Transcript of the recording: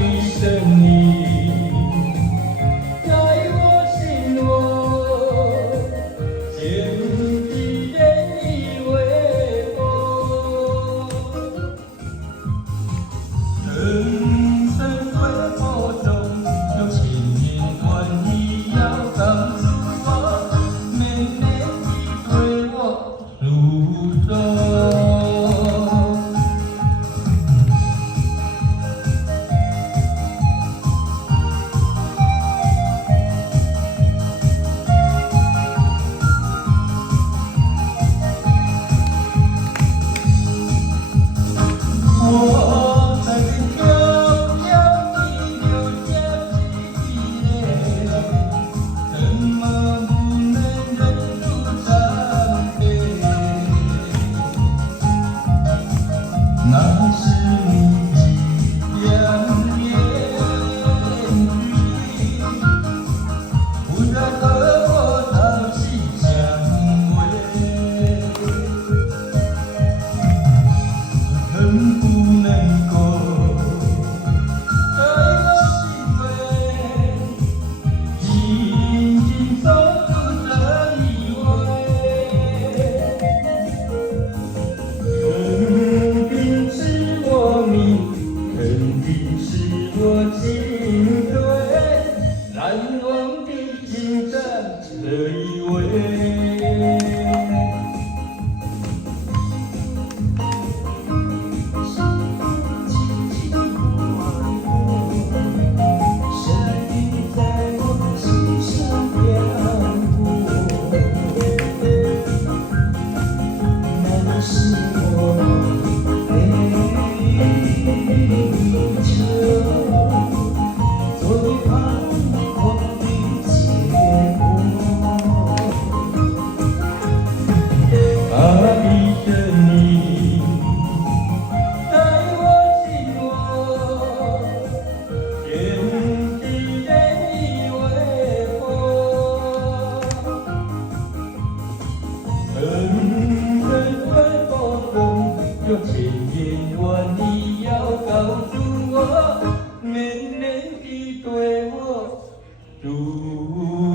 一生你在我心窝，千几年已为薄。人生规模中有千言万语要告诉我，每每你对我诉说。我在飘飘地留下几滴泪，怎么不能忍住伤悲？那是你的两言语，不再和我朝夕相偎。恨不能够在我心扉，紧紧守住这一位。肯定是我命，肯定是我情对，难忘的今生这一位。有千言万语要告诉我，绵绵地对我诉。